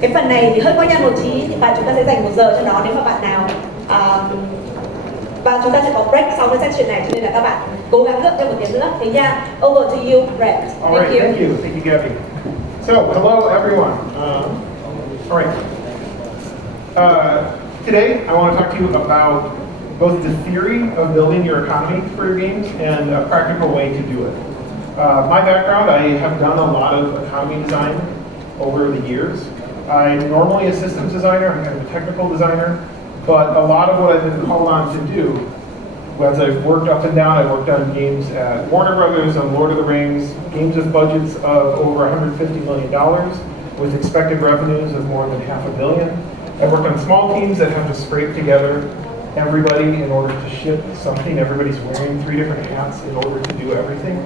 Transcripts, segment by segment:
cái phần này thì hơi quá nhanh một tí và chúng ta sẽ dành 1 giờ cho nó nếu mà bạn nào và chúng ta sẽ có break sau cái section này, cho nên là các bạn cố gắng gấp cho một tiếng nữa. Thế nha, over to you, Brett. All right, thank you, Gabby. So, hello everyone. All right. Today, I want to talk to you about both the theory of building your economy for your games and a practical way to do it. My background, I have done a lot of economy design over the years. I'm normally a systems designer, I'm kind of a technical designer, but a lot of what I've been called on to do, as I've worked up and down, I've worked on games at Warner Brothers, on Lord of the Rings, games with budgets of over $150 million, with expected revenues of more than $500 million. I've worked on small teams that have to scrape together everybody in order to ship something. Everybody's wearing 3 different hats in order to do everything.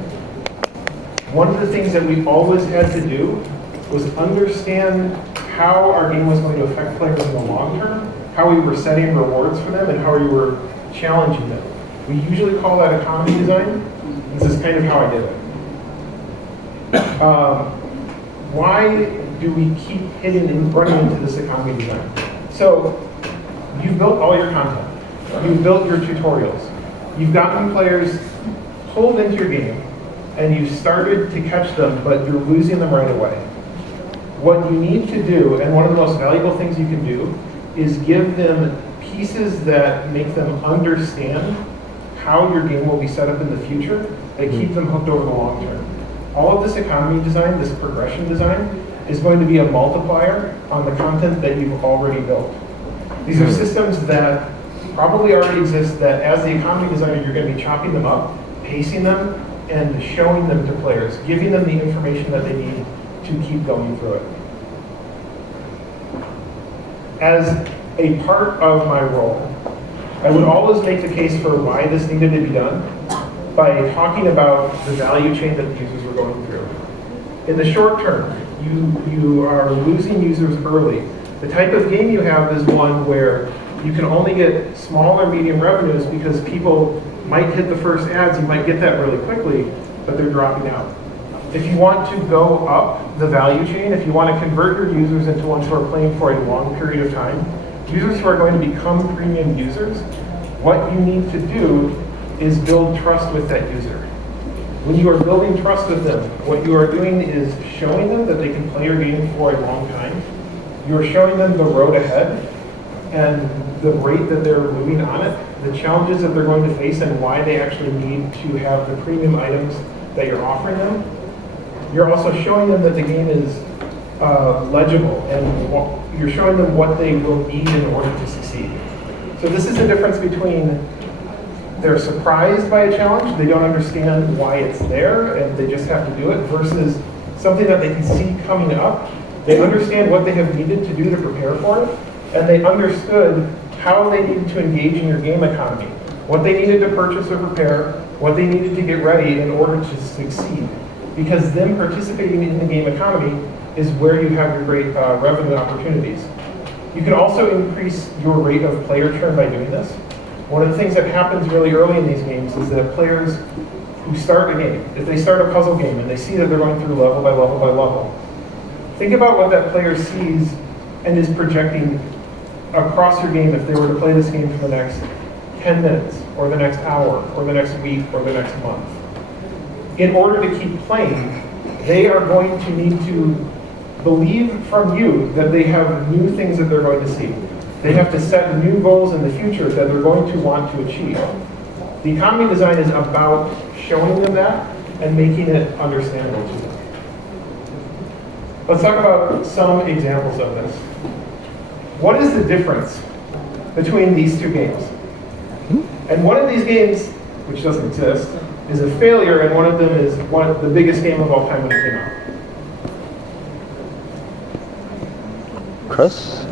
One of the things that we always had to do was understand how our game was going to affect players in the long term, how we were setting rewards for them, and how we were challenging them. We usually call that economy design. This is kind of how I did it. Why do we keep hitting and running into this economy design? So, you've built all your content. You've built your tutorials. You've gotten players pulled into your game, and you've started to catch them, but you're losing them right away. What you need to do, and one of the most valuable things you can do, is give them pieces that make them understand how your game will be set up in the future, that keep them hooked over the long term. All of this economy design, this progression design, is going to be a multiplier on the content that you've already built. These are systems that probably already exist, that as the economy designer, you're going to be chopping them up, pacing them, and showing them to players, giving them the information that they need to keep going through it. As a part of my role, I would always make the case for why this needed to be done by talking about the value chain that the users were going through. In the short term, you are losing users early. The type of game you have is one where you can only get small or medium revenues because people might hit the first ads, you might get that really quickly, but they're dropping out. If you want to go up the value chain, if you want to convert your users into ones who are playing for a long period of time, users who are going to become premium users, what you need to do is build trust with that user. When you are building trust with them, what you are doing is showing them that they can play your game for a long time. You are showing them the road ahead and the rate that they're moving on it, the challenges that they're going to face, and why they actually need to have the premium items that you're offering them. You're also showing them that the game is legible, and you're showing them what they will need in order to succeed. So this is the difference between they're surprised by a challenge, they don't understand why it's there, and they just have to do it, versus something that they can see coming up. They understand what they have needed to do to prepare for it, and they understood how they needed to engage in your game economy, what they needed to purchase or prepare, what they needed to get ready in order to succeed. Because them participating in the game economy is where you have your great revenue opportunities. You can also increase your rate of player churn by doing this. One of the things that happens really early in these games is that players who start a game, if they start a puzzle game and they see that they're going through level by level by level, think about what that player sees and is projecting across your game if they were to play this game for the next 10 minutes, or the next hour, or the next week, or the next month. In order to keep playing, they are going to need to believe from you that they have new things that they're going to see. They have to set new goals in the future that they're going to want to achieve. The economy design is about showing them that and making it understandable to them. Let's talk about some examples of this. What is the difference between these two games? And one of these games, which doesn't exist, is a failure, and one of them is the biggest game of all time when it came out. Chris?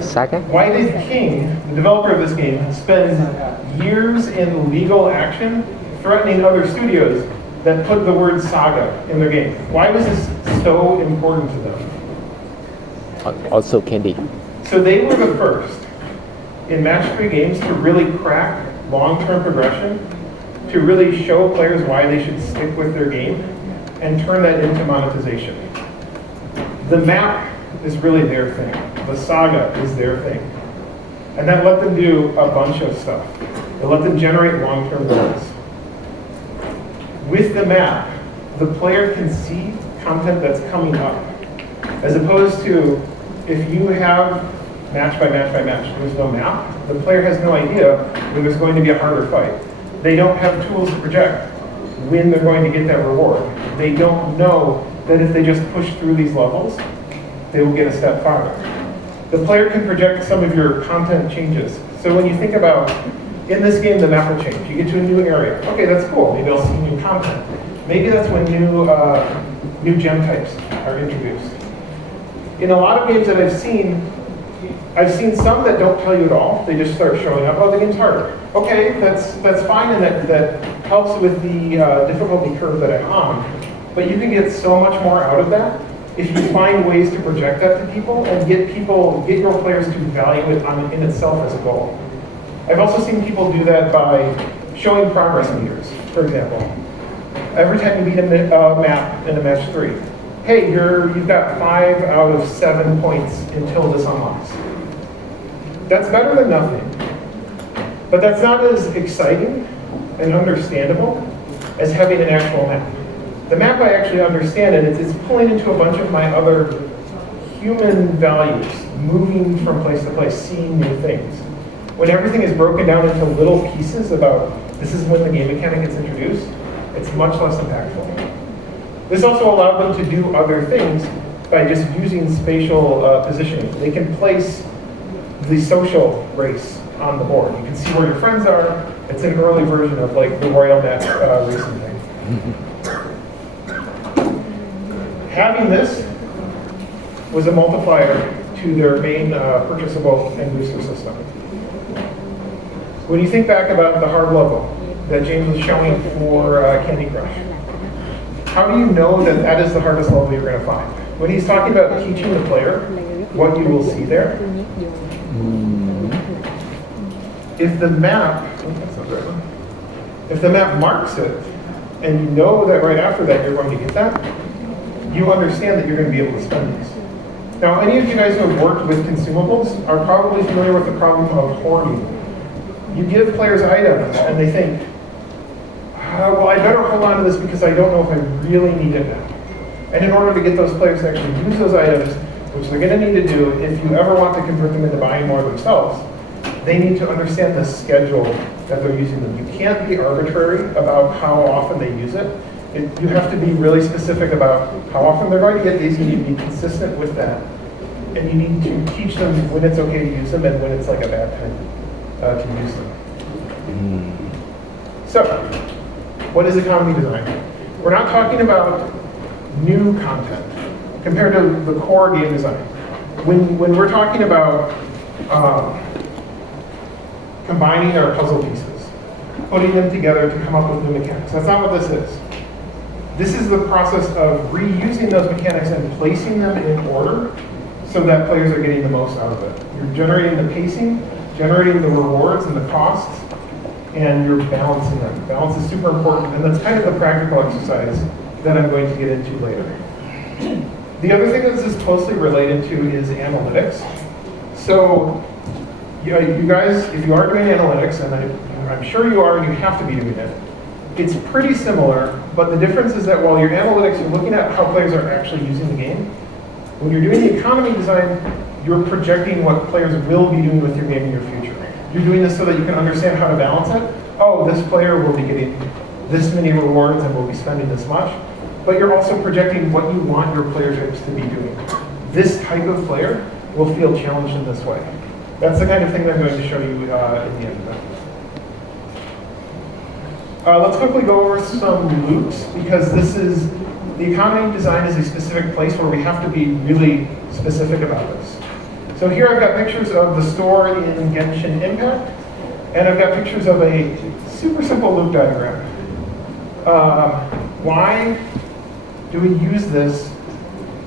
Saga? Why did King, the developer of this game, spend years in legal action threatening other studios that put the word Saga in their game? Why was this so important to them? Also Candy. So they were the first in match-3 games to really crack long-term progression, to really show players why they should stick with their game, and turn that into monetization. The map is really their thing. The saga is their thing. And that let them do a bunch of stuff. It let them generate long-term goals. With the map, the player can see content that's coming up. As opposed to if you have match by match by match, there's no map, the player has no idea when there's going to be a harder fight. They don't have tools to project when they're going to get that reward. They don't know that if they just push through these levels, they will get a step farther. The player can project some of your content changes. So when you think about, in this game, the map will change. You get to a new area. Okay, that's cool. Maybe I'll see new content. Maybe that's when new gem types are introduced. In a lot of games that I've seen some that don't tell you at all. They just start showing up. Oh, the game's harder. Okay, that's fine, and that helps with the difficulty curve that I'm on. But you can get so much more out of that if you find ways to project that to people and get your players to value it in itself as a goal. I've also seen people do that by showing progress meters, for example. Every time you beat a map in a match 3, hey, you've got 5 out of 7 points until this unlocks. That's better than nothing. But that's not as exciting and understandable as having an actual map. The map I actually understand, and it's pulling into a bunch of my other human values, moving from place to place, seeing new things. When everything is broken down into little pieces about this is when the game mechanic gets introduced, it's much less impactful. This also allowed them to do other things by just using spatial positioning. They can place the social race on the board. You can see where your friends are. It's an early version of like the Royal Match racing thing. Having this was a multiplier to their main purchasable and booster system. When you think back about the hard level that James was showing for Candy Crush, how do you know that that is the hardest level you're going to find? When he's talking about teaching the player what you will see there, if the map marks it, and you know that right after that you're going to get that, you understand that you're going to be able to spend these. Now, any of you guys who have worked with consumables are probably familiar with the problem of hoarding. You give players items and they think, well, I better hold on to this because I don't know if I really need it now. And in order to get those players to actually use those items, which they're going to need to do if you ever want to convert them into buying more themselves, they need to understand the schedule that they're using them. You can't be arbitrary about how often they use it. You have to be really specific about how often they're going to get these. You need to be consistent with that. And you need to teach them when it's okay to use them and when it's like a bad time to use them. So, what is economy design? We're not talking about new content compared to the core game design. When we're talking about combining our puzzle pieces, putting them together to come up with new mechanics, that's not what this is. This is the process of reusing those mechanics and placing them in order so that players are getting the most out of it. You're generating the pacing, generating the rewards and the costs, and you're balancing them. Balance is super important, and that's kind of the practical exercise that I'm going to get into later. The other thing that this is closely related to is analytics. So, you guys, if you are doing analytics, and I'm sure you are, and you have to be doing it, it's pretty similar, but the difference is that while your analytics, you're looking at how players are actually using the game, when you're doing the economy design, you're projecting what players will be doing with your game in your future. You're doing this so that you can understand how to balance it. Oh, this player will be getting this many rewards and will be spending this much. But you're also projecting what you want your player types to be doing. This type of player will feel challenged in this way. That's the kind of thing that I'm going to show you in the end of that. Let's quickly go over some loops, because the economy design is a specific place where we have to be really specific about this. So here I've got pictures of the store in Genshin Impact, and I've got pictures of a super simple loop diagram. Why do we use this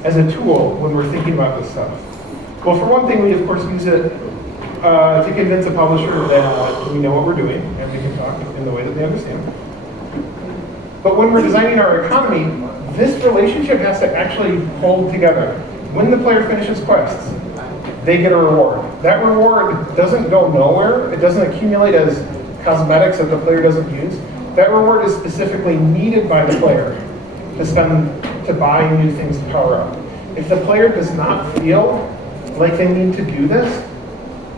as a tool when we're thinking about this stuff? Well, for one thing, we of course use it to convince a publisher that we know what we're doing and we can talk in the way that they understand. But when we're designing our economy, this relationship has to actually hold together. when the player finishes quests, they get a reward. That reward doesn't go nowhere. It doesn't accumulate as cosmetics that the player doesn't use. That reward is specifically needed by the player to buy new things to power up. If the player does not feel like they need to do this,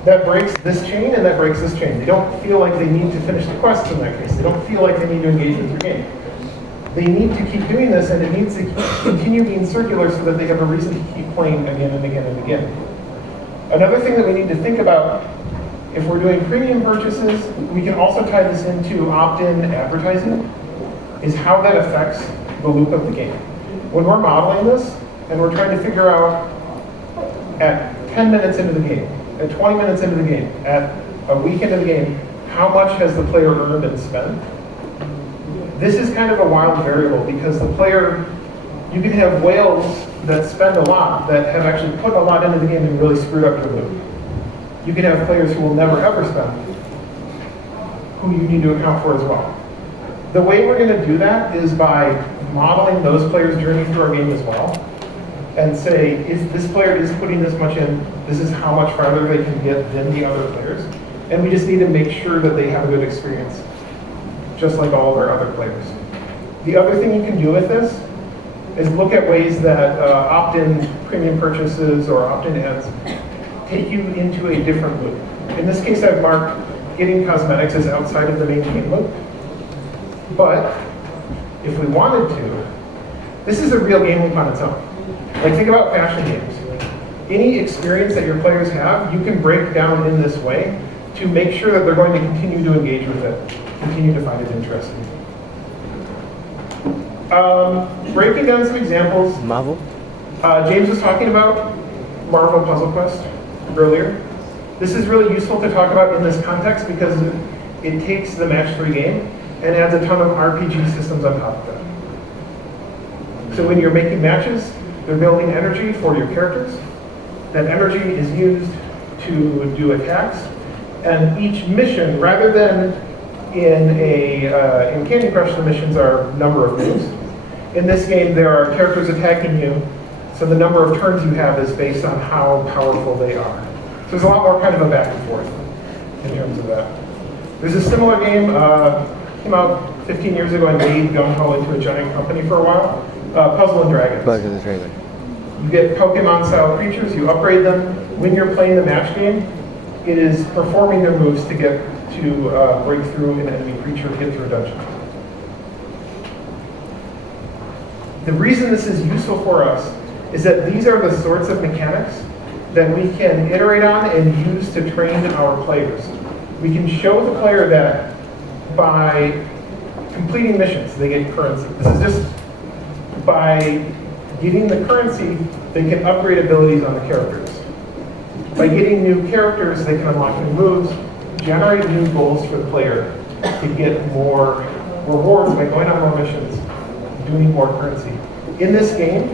that breaks this chain and that breaks this chain. They don't feel like they need to finish the quests in that case. They don't feel like they need to engage with your game. They need to keep doing this, and it needs to continue being circular so that they have a reason to keep playing again and again and again. Another thing that we need to think about, if we're doing premium purchases, we can also tie this into opt-in advertising, is how that affects the loop of the game. When we're modeling this, and we're trying to figure out at 10 minutes into the game, at 20 minutes into the game, at a week into the game, how much has the player earned and spent? This is kind of a wild variable because the player, you can have whales that spend a lot that have actually put a lot into the game and really screwed up your loop. You can have players who will never ever spend, who you need to account for as well. The way we're going to do that is by modeling those players' journey through our game as well, and say, if this player is putting this much in, this is how much farther they can get than the other players. And we just need to make sure that they have a good experience, just like all of our other players. The other thing you can do with this is look at ways that opt-in premium purchases or opt-in ads take you into a different loop. In this case, I've marked getting cosmetics as outside of the main game loop. But if we wanted to, this is a real game loop on its own. Like, think about fashion games. Any experience that your players have, you can break down in this way to make sure that they're going to continue to engage with it, continue to find it interesting. Breaking down some examples. Marvel? James was talking about Marvel Puzzle Quest earlier. This is really useful to talk about in this context because it takes the match 3 game and adds a ton of RPG systems on top of it. So when you're making matches, they're building energy for your characters. That energy is used to do attacks, and each mission, rather than in Candy Crush, the missions are number of moves. In this game, there are characters attacking you, so the number of turns you have is based on how powerful they are. So there's a lot more kind of a back and forth in terms of that. There's a similar game, came out 15 years ago and made gung-ho into a giant company for a while. Puzzle and Dragons. Puzzle and Dragons. You get Pokemon-style creatures, you upgrade them. When you're playing the match game, it is performing their moves to get to break through an enemy creature, get through a dungeon. The reason this is useful for us is that these are the sorts of mechanics that we can iterate on and use to train our players. We can show the player that by completing missions, they get currency. This is just by getting the currency, they can upgrade abilities on the characters. By getting new characters, they can unlock new moves, generate new goals for the player to get more rewards by going on more missions, doing more currency. In this game,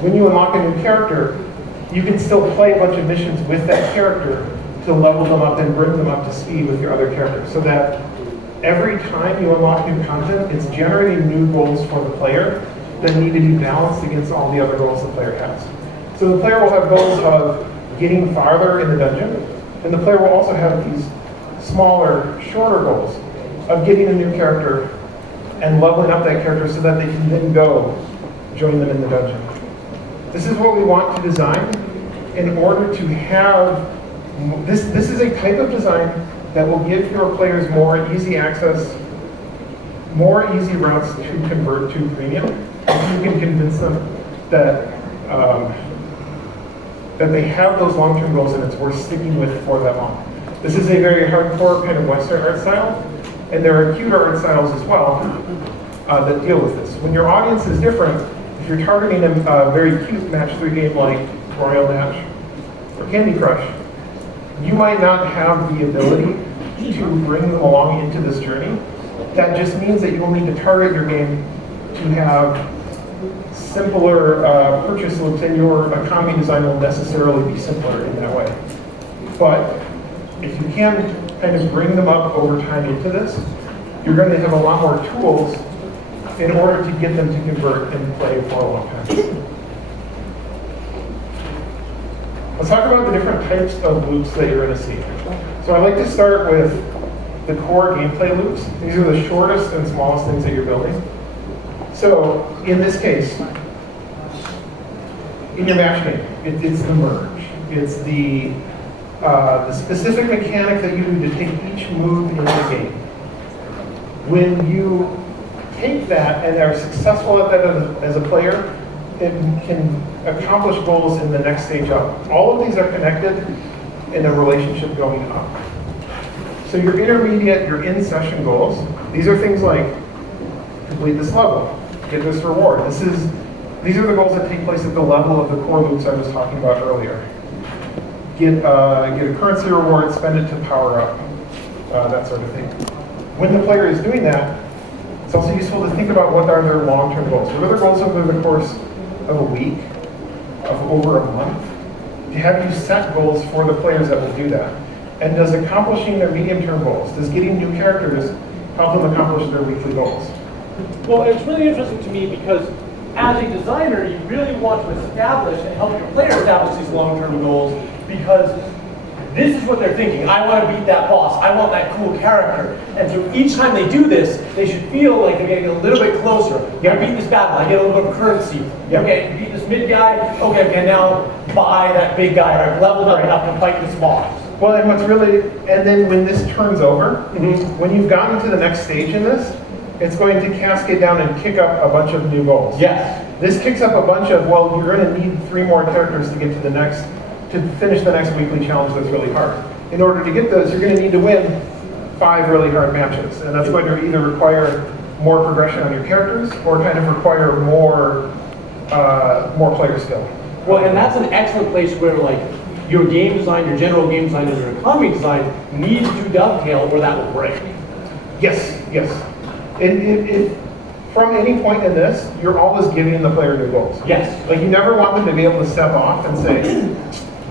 when you unlock a new character, you can still play a bunch of missions with that character to level them up and bring them up to speed with your other characters, so that every time you unlock new content, it's generating new goals for the player that need to be balanced against all the other goals the player has. So the player will have goals of getting farther in the dungeon, and the player will also have these smaller, shorter goals of getting a new character and leveling up that character so that they can then go join them in the dungeon. This is what we want to design in order to have, this is a type of design that will give your players more easy access, more easy routes to convert to premium. If you can convince them that that they have those long-term goals and it's worth sticking with for that long. This is a very hardcore kind of Western art style, and there are cuter art styles as well that deal with this. When your audience is different, if you're targeting a very cute match 3 game like Royal Match or Candy Crush, you might not have the ability to bring them along into this journey. That just means that you will need to target your game to have simpler purchase loops, and your economy design will necessarily be simpler in that way. But if you can kind of bring them up over time into this, you're going to have a lot more tools in order to get them to convert and play for a long time. Let's talk about the different types of loops that you're going to see. So I like to start with the core gameplay loops. These are the shortest and smallest things that you're building. So in this case, in your match game, it's the merge. It's the specific mechanic that you do to take each move in the game. When you take that and are successful at that as a player, it can accomplish goals in the next stage up. All of these are connected in a relationship going up. So your intermediate, your in-session goals, these are things like complete this level, get this reward. These are the goals that take place at the level of the core loops I was talking about earlier. Get a currency reward, spend it to power up, that sort of thing. When the player is doing that, it's also useful to think about what are their long-term goals. What are their goals over the course of a week, of over a month? Have you set goals for the players that will do that? And does accomplishing their medium-term goals, does getting new characters help them accomplish their weekly goals? Well, it's really interesting to me because as a designer, you really want to establish and help your player establish these long-term goals because this is what they're thinking. I want to beat that boss. I want that cool character. And so each time they do this, they should feel like they're getting a little bit closer. I beat this battle, I get a little bit of currency. Okay, beat this mid guy, okay, I can now buy that big guy. I've leveled up enough to fight this boss. Well, and then when this turns over, when you've gotten to the next stage in this, it's going to cascade down and kick up a bunch of new goals. Yes. This kicks up a bunch of, well, you're going to need 3 more characters to get to to finish the next weekly challenge that's really hard. In order to get those, you're going to need to win 5 really hard matches. And that's going to either require more progression on your characters or kind of require more player skill. Well, and that's an excellent place where like your game design, your general game design, and your economy design needs to dovetail or that will break. Yes. From any point in this, you're always giving the player new goals. Yes. Like you never want them to be able to step off and say,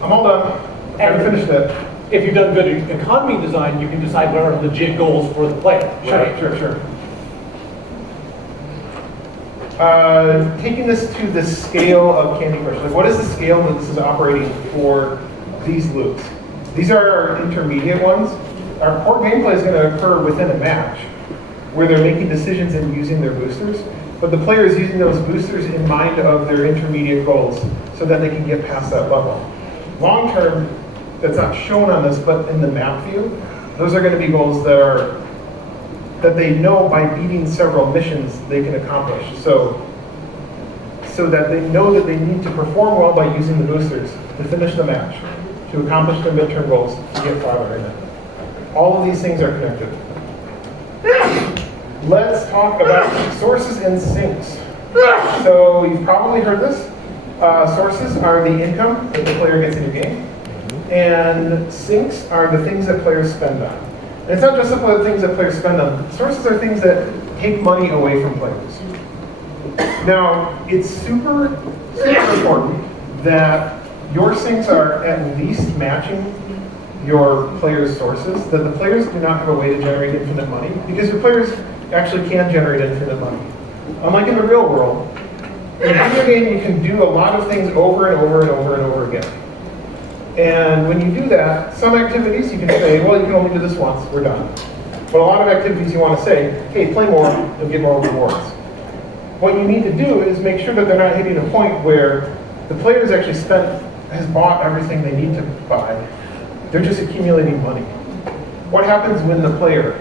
I'm all done, I finished it. If you've done good economy design, you can decide what are legit goals for the player. Right? Sure. Taking this to the scale of Candy Crush, like what is the scale that this is operating for these loops? These are our intermediate ones. Our core gameplay is going to occur within a match where they're making decisions and using their boosters, but the player is using those boosters in mind of their intermediate goals so that they can get past that level. Long term, that's not shown on this, but in the map view, those are going to be goals that they know by beating several missions they can accomplish. So that they know that they need to perform well by using the boosters to finish the match, to accomplish their midterm goals, to get farther in it. All of these things are connected. Let's talk about sources and sinks. So you've probably heard this. Sources are the income that the player gets in your game, and sinks are the things that players spend on. And it's not just the things that players spend on. Sources are things that take money away from players. Now, it's super important that your sinks are at least matching your players' sources, that the players do not have a way to generate infinite money, because your players actually can generate infinite money. Unlike in the real world, in a video game you can do a lot of things over and over and over and over again. And when you do that, some activities you can say, well, you can only do this once, we're done. But a lot of activities you want to say, hey, play more, you'll get more rewards. What you need to do is make sure that they're not hitting a point where the player's actually has bought everything they need to buy. They're just accumulating money. What happens when the player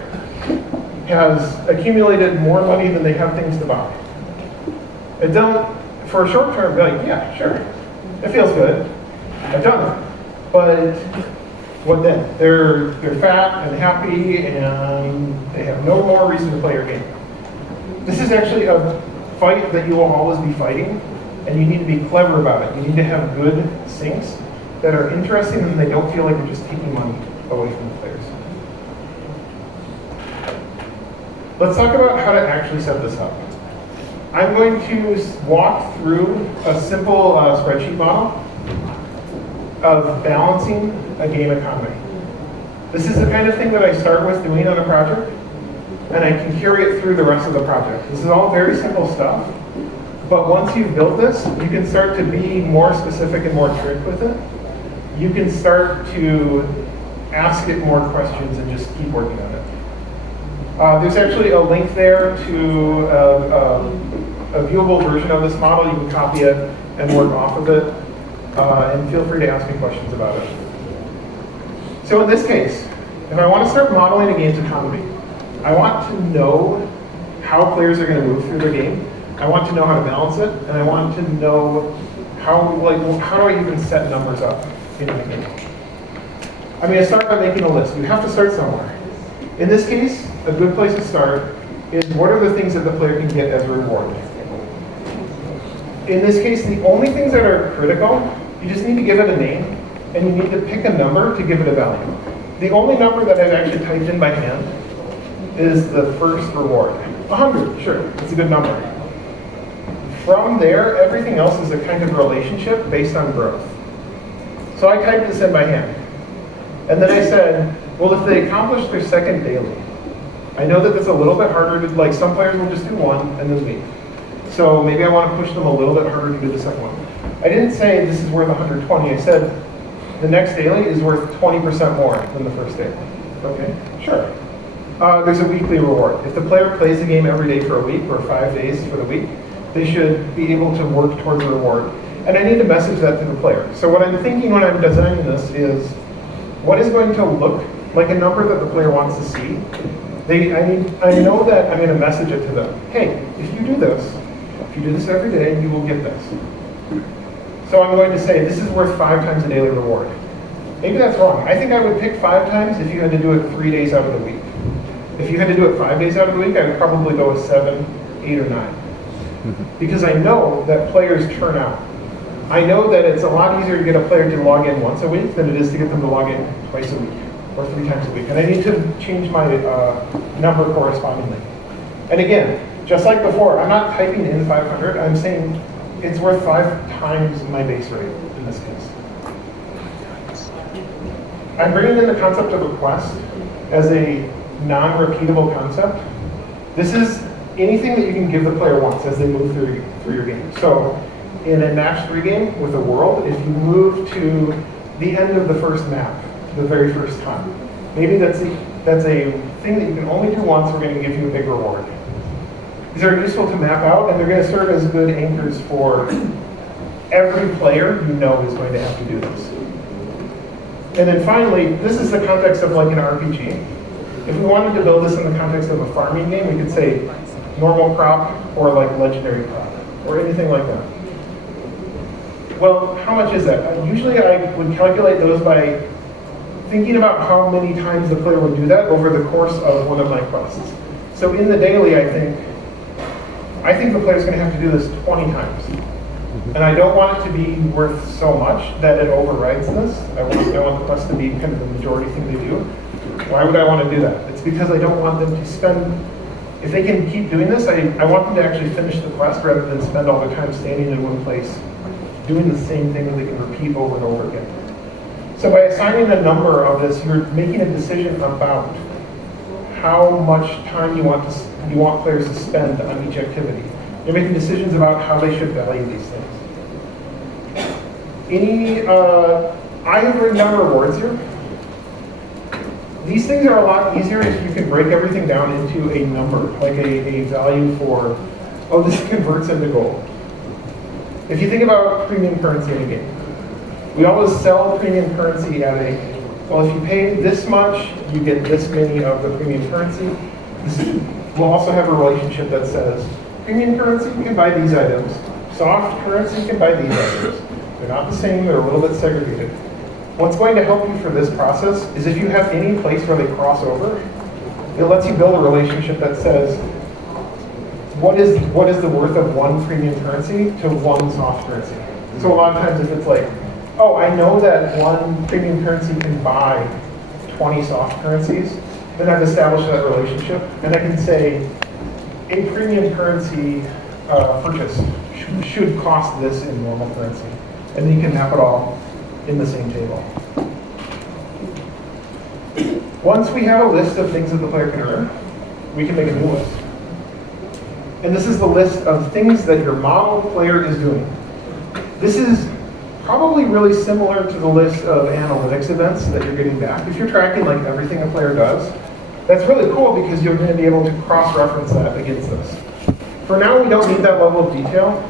has accumulated more money than they have things to buy? It don't, for a short term, be like, yeah, sure, it feels good, I've done it. But what then? They're fat and happy and they have no more reason to play your game. This is actually a fight that you will always be fighting, and you need to be clever about it. You need to have good sinks that are interesting and they don't feel like you're just taking money away from the players. Let's talk about how to actually set this up. I'm going to walk through a simple spreadsheet model of balancing a game economy. This is the kind of thing that I start with doing on a project, and I can carry it through the rest of the project. This is all very simple stuff, but once you've built this, you can start to be more specific and more strict with it. you can start to ask it more questions and just keep working on it. There's actually a link there to a viewable version of this model. You can copy it and work off of it. And feel free to ask me questions about it. So in this case, if I want to start modeling a game's economy, I want to know how players are going to move through their game. I want to know how to balance it, and I want to know how do I even set numbers up in the game. I'm going to start by making a list. You have to start somewhere. In this case, a good place to start is what are the things that the player can get as a reward. In this case, the only things that are critical, you just need to give it a name, and you need to pick a number to give it a value. The only number that I've actually typed in by hand is the first reward. 100, sure, it's a good number. From there, everything else is a kind of relationship based on growth. So I typed this in by hand. And then I said, well, if they accomplish their second daily, I know that that's a little bit harder to, like some players will just do one and then leave. So maybe I want to push them a little bit harder to do the second one. I didn't say this is worth 120. I said the next daily is worth 20% more than the first daily. Okay, sure. There's a weekly reward. If the player plays the game every day for a week or 5 days for the week, they should be able to work towards a reward. And I need to message that to the player. So what I'm thinking when I'm designing this is, what is going to look like a number that the player wants to see? I know that I'm going to message it to them. Hey, if you do this every day, you will get this. So I'm going to say, this is worth 5 times a daily reward. Maybe that's wrong. I think I would pick 5 times if you had to do it 3 days out of the week. If you had to do it 5 days out of the week, I would probably go with 7, 8, or 9. Because I know that players turn out. I know that it's a lot easier to get a player to log in once a week than it is to get them to log in twice a week or 3 times a week. And I need to change my number correspondingly. And again, just like before, I'm not typing in 500. I'm saying it's worth 5 times my base rate in this case. I'm bringing in the concept of a quest as a non-repeatable concept. This is anything that you can give the player once as they move through your game. So in a match 3 game with a world, if you move to the end of the first map, the very first time, maybe that's a thing that you can only do once. We're going to give you a big reward. These are useful to map out, and they're going to serve as good anchors for every player you know is going to have to do this. And then finally, this is the context of like an RPG. If we wanted to build this in the context of a farming game, we could say normal crop or like legendary crop or anything like that. Well, how much is that? Usually I would calculate those by thinking about how many times the player would do that over the course of one of my quests. So in the daily, I think the player's going to have to do this 20 times. And I don't want it to be worth so much that it overrides this. I want the quest to be kind of the majority thing they do. Why would I want to do that? It's because I don't want them to spend, if they can keep doing this, I want them to actually finish the quest rather than spend all their time standing in one place doing the same thing that they can repeat over and over again. So by assigning a number of this, you're making a decision about how much time you want players to spend on each activity. You're making decisions about how they should value these things. I have written down rewards here. These things are a lot easier if you can break everything down into a number, like a value for, oh, this converts into gold. If you think about premium currency in a game, we always sell premium currency at well, if you pay this much, you get this many of the premium currency. We'll also have a relationship that says, premium currency, you can buy these items. Soft currency, you can buy these items. They're not the same, they're a little bit segregated. What's going to help you for this process is if you have any place where they cross over, it lets you build a relationship that says, what is the worth of one premium currency to one soft currency? So a lot of times if it's like, oh, I know that one premium currency can buy 20 soft currencies, then I've established that relationship, and I can say a premium currency purchase should cost this in normal currency. And then you can map it all in the same table. Once we have a list of things that the player can earn, we can make a new list. And this is the list of things that your model player is doing. This is probably really similar to the list of analytics events that you're getting back. If you're tracking like everything a player does, that's really cool because you're going to be able to cross-reference that against this. For now, we don't need that level of detail.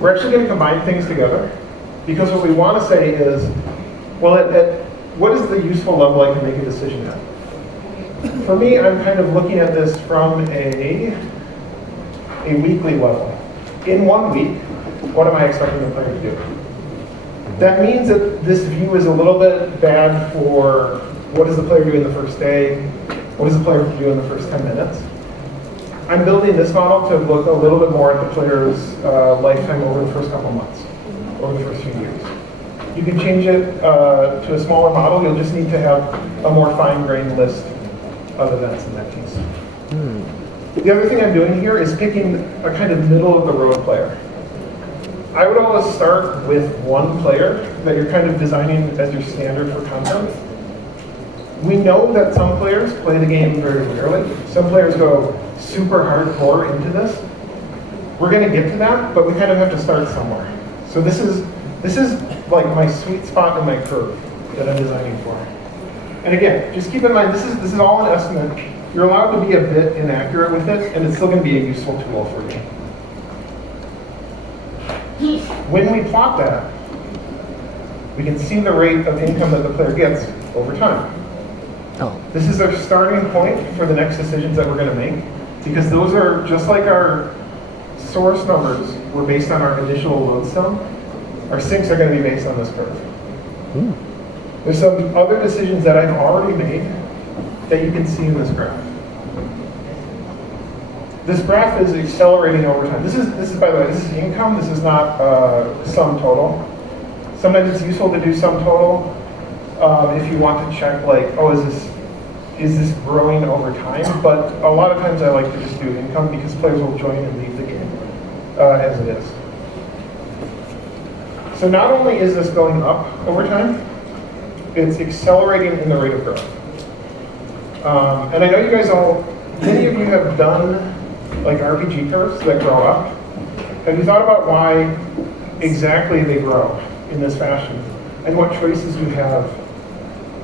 We're actually going to combine things together because what we want to say is, well, what is the useful level I can make a decision at? For me, I'm kind of looking at this from a weekly level. In 1 week, what am I expecting the player to do? That means that this view is a little bit bad for what does the player do in the first day? What does the player do in the first 10 minutes? I'm building this model to look a little bit more at the player's lifetime over the first couple months, over the first few years. You can change it to a smaller model. You'll just need to have a more fine-grained list of events in that case. The other thing I'm doing here is picking a kind of middle-of-the-road player. I would always start with one player that you're kind of designing as your standard for content. We know that some players play the game very rarely. Some players go super hardcore into this. We're going to get to that, but we kind of have to start somewhere. So this is like my sweet spot in my curve that I'm designing for. And again, just keep in mind, this is all an estimate. You're allowed to be a bit inaccurate with it, and it's still going to be a useful tool for you. When we plot that, we can see the rate of income that the player gets over time. Oh. This is our starting point for the next decisions that we're going to make, because those are, just like our source numbers were based on our initial lodestone, our sinks are going to be based on this curve. There's some other decisions that I've already made that you can see in this graph. This graph is accelerating over time. This is by the way, this is income. This is not sum total. Sometimes it's useful to do sum total if you want to check like, oh, is this growing over time? But a lot of times I like to just do income because players will join and leave the game as it is. So not only is this going up over time, it's accelerating in the rate of growth. And I know you guys many of you have done like RPG curves that grow up. Have you thought about why exactly they grow in this fashion? And what choices you have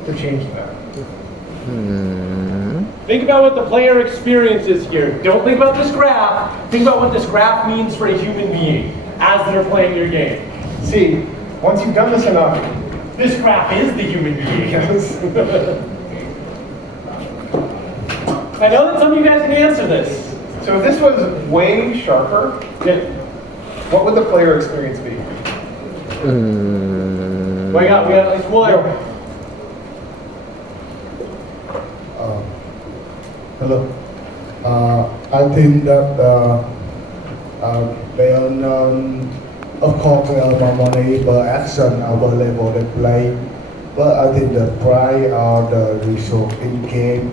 to change that? Think about what the player experiences here. Don't think about this graph. Think about what this graph means for a human being as they're playing your game. See, once you've done this enough, This graph is the human being. yes. I know that some of you guys can answer this. So if this was way sharper, what would the player experience be? We got at least one. Hello. I think that they earn, of course, they earn more money per action available they play. But I think the price or the result in game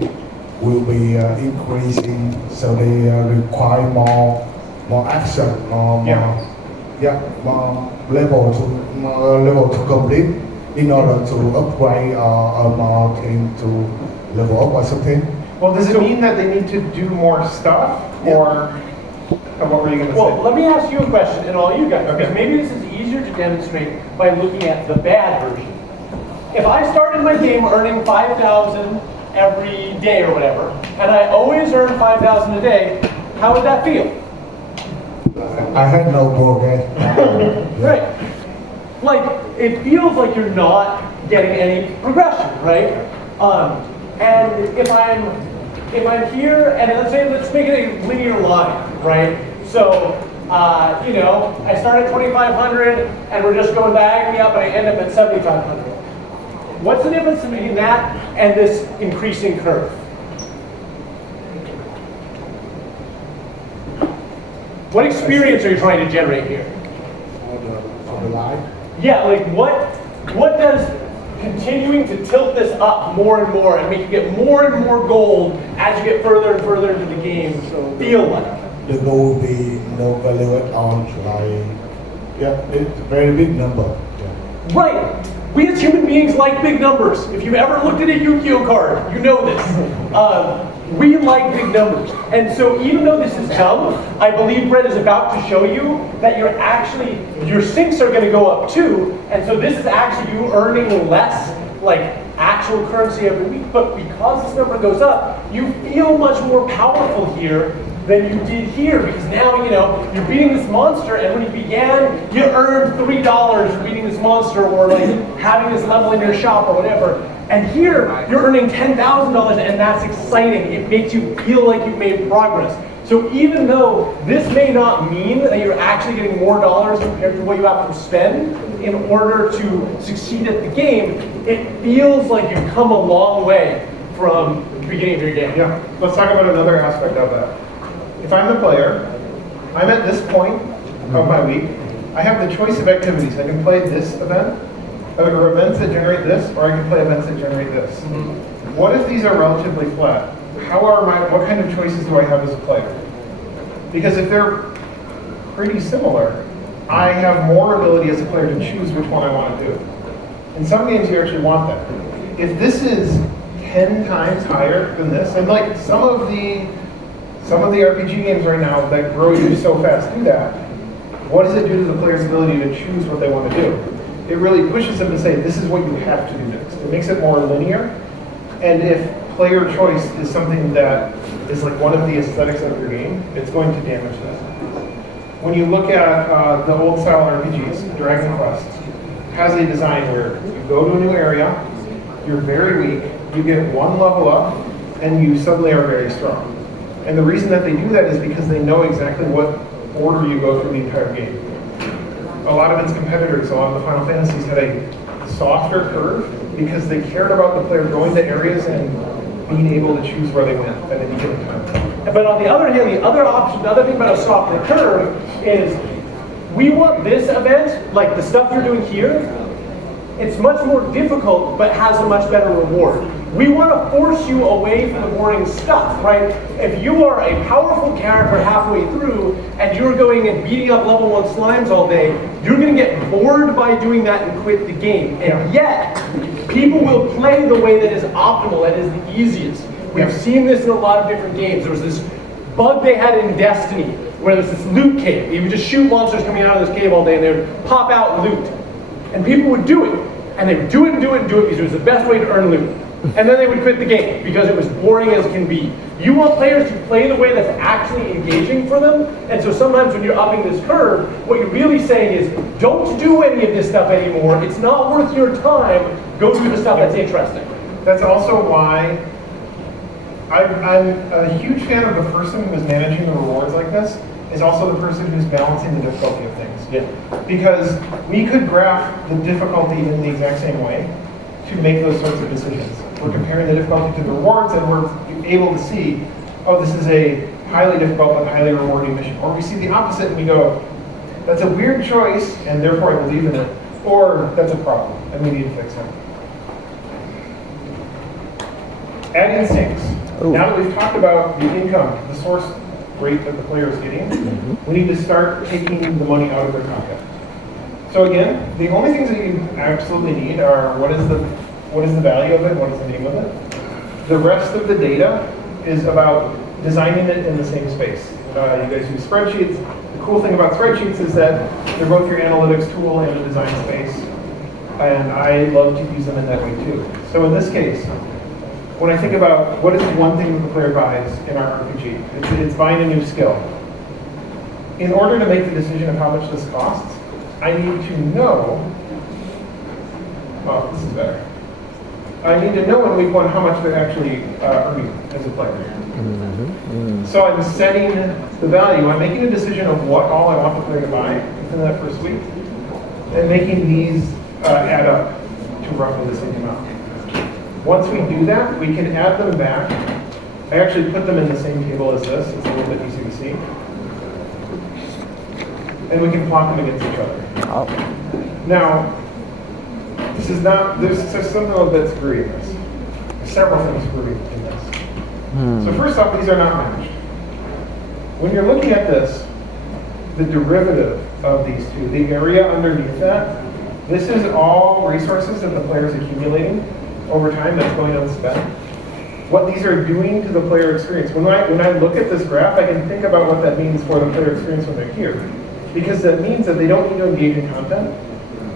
will be increasing, so they require more action, more level to complete in order to upgrade or more team to level up or something. Well, does it mean that they need to do more stuff, or what were you going to Well, say? let me ask you a question, and all you guys, Okay. because maybe this is easier to demonstrate by looking at the bad version. If I started my game earning 5,000 every day or whatever, and I always earn 5,000 a day, how would that feel? I had no progress. Right. Like, it feels like you're not getting any progression, right? And if I'm here, and let's make it a linear line, right? So, I start at 2,500, and we're just going diagonally up, and I end up at 7,500. What's the difference between that and this increasing curve? What experience are you trying to generate here? For the life. Yeah, like what does continuing to tilt this up more and more and make you get more and more gold as you get further and further into the game feel like? The goal will be no value at all. It's a very big number. Yeah. Right. We as human beings like big numbers. If you've ever looked at a Yu-Gi-Oh card, you know this. We like big numbers. And so even though this is dumb, I believe Brett is about to show you that your sinks are gonna go up too, and so this is actually you earning less like actual currency every week, but because this number goes up, you feel much more powerful here than you did here, because now, you're beating this monster, and when you began, you earned $3 for beating this monster, or like having this level in your shop or whatever. And here, you're earning $10,000, and that's exciting. It makes you feel like you've made progress. So even though this may not mean that you're actually getting more dollars compared to what you have to spend in order to succeed at the game, it feels like you've come a long way from the beginning of your game. Yeah, let's talk about another aspect of that. If I'm the player, I'm at this point of my week, I have the choice of activities. I can play this event, or events that generate this, or I can play events that generate this. What if these are relatively flat? What kind of choices do I have as a player? Because if they're pretty similar, I have more ability as a player to choose which one I want to do. In some games, you actually want that. If this is 10 times higher than this, and like some of the RPG games right now that grow you so fast do that, what does it do to the player's ability to choose what they want to do? It really pushes them to say, this is what you have to do next. It makes it more linear. And if player choice is something that is like one of the aesthetics of your game, it's going to damage that. When you look at the old style RPGs, Dragon Quest has a design where you go to a new area, you're very weak, you get one level up, and you suddenly are very strong. And the reason that they do that is because they know exactly what order you go through the entire game. A lot of its competitors, a lot of the Final Fantasies had a softer curve because they cared about the player going to areas and being able to choose where they went at any given time. But on the other hand, the other thing about a softer curve is we want this event, like the stuff you're doing here, it's much more difficult but has a much better reward. We want to force you away from the boring stuff, right? If you are a powerful character halfway through and you're going and beating up level 1 slimes all day, you're going to get bored by doing that and quit the game. And yet, people will play the way that is optimal, that is the easiest. We've seen this in a lot of different games. There was this bug they had in Destiny where there's this loot cave. You would just shoot monsters coming out of this cave all day and they would pop out loot. And people would do it. And they would do it and do it and do it because it was the best way to earn loot. And then they would quit the game because it was boring as can be. You want players to play the way that's actually engaging for them. And so sometimes when you're upping this curve, what you're really saying is, don't do any of this stuff anymore. It's not worth your time. Go do the stuff that's interesting. That's also why I'm a huge fan of the person who is managing the rewards like this, is also the person who's balancing the difficulty of things. Yeah. Because we could graph the difficulty in the exact same way to make those sorts of decisions. We're comparing the difficulty to the rewards, and we're able to see, oh, this is a highly difficult but highly rewarding mission. Or we see the opposite and we go, that's a weird choice, and therefore I believe in it. Or that's a problem, and we need to fix it. Adding sinks. Ooh. Now that we've talked about the income, the source rate that the player is getting, we need to start taking the money out of their pocket. So again, the only things that you absolutely need are what is the value of it, what is the name of it. The rest of the data is about designing it in the same space. You guys use spreadsheets. The cool thing about spreadsheets is that they're both your analytics tool and a design space. And I love to use them in that way too. So in this case, when I think about what is the one thing that the player buys in our RPG, it's buying a new skill. In order to make the decision of how much this costs, I need to know, well, this is better. I need to know in week 1 how much they're actually earning as a player. So I'm setting the value. I'm making a decision of what all I want the player to buy within that first week, and making these add up to roughly the same amount. Once we do that, we can add them back. I actually put them in the same table as this. It's a little bit easier to see. And we can plot them against each other. Oh. Now, there's something a little bit screwy in this. There's several things screwy in this. So first off, these are not matched. When you're looking at this, the derivative of these two, the area underneath that, this is all resources that the player is accumulating over time that's going unspent. what these are doing to the player experience. When I look at this graph, I can think about what that means for the player experience when they're here. Because that means that they don't need to engage in content.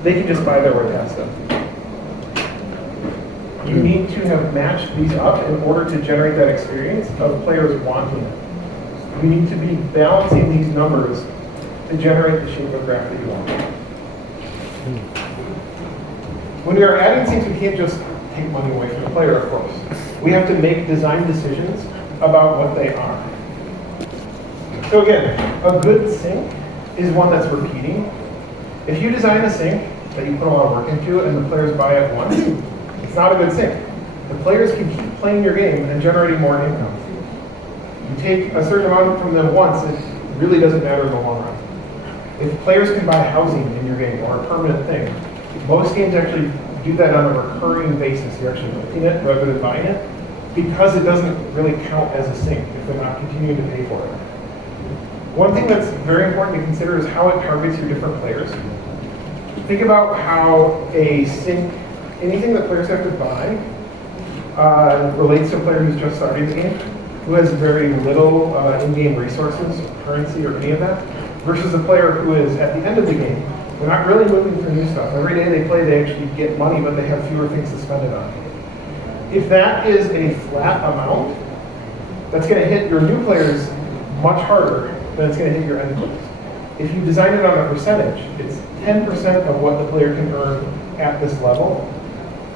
They can just buy their way past it. You need to have matched these up in order to generate that experience of players wanting it. You need to be balancing these numbers to generate the shape of graph that you want. When we are adding things, we can't just take money away from the player, of course. We have to make design decisions about what they are. So again, a good sync is one that's repeating. If you design a sync that you put a lot of work into it and the players buy it once, it's not a good sync. The players can keep playing your game and generating more income. You take a certain amount from them once, it really doesn't matter in the long run. If players can buy housing in your game or a permanent thing, most games actually do that on a recurring basis. You're actually renting it rather than buying it because it doesn't really count as a sync if they're not continuing to pay for it. One thing that's very important to consider is how it targets your different players. Think about how a sync, anything that players have to buy, relates to a player who's just starting the game, who has very little in-game resources, currency, or any of that, versus a player who is at the end of the game. They're not really looking for new stuff. Every day they play, they actually get money, but they have fewer things to spend it on. If that is a flat amount, that's going to hit your new players much harder than it's going to hit your end players. If you design it on a percentage, it's 10% of what the player can earn at this level.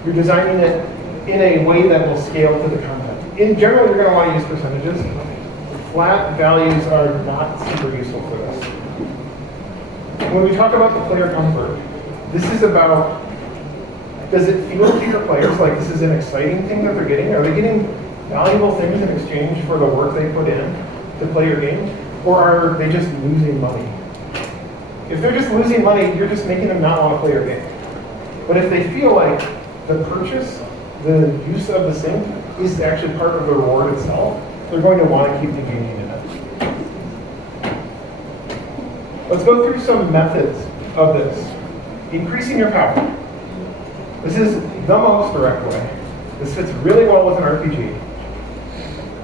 You're designing it in a way that will scale to the content. In general, you're going to want to use percentages. Flat values are not super useful for this. When we talk about the player comfort, this is about, does it feel to your players like this is an exciting thing that they're getting? Are they getting valuable things in exchange for the work they put in to play your game? Or are they just losing money? If they're just losing money, you're just making them not want to play your game. But if they feel like the purchase, the use of the sync is actually part of the reward itself, they're going to want to keep engaging in it. Let's go through some methods of this. Increasing your power. This is the most direct way. This fits really well with an RPG.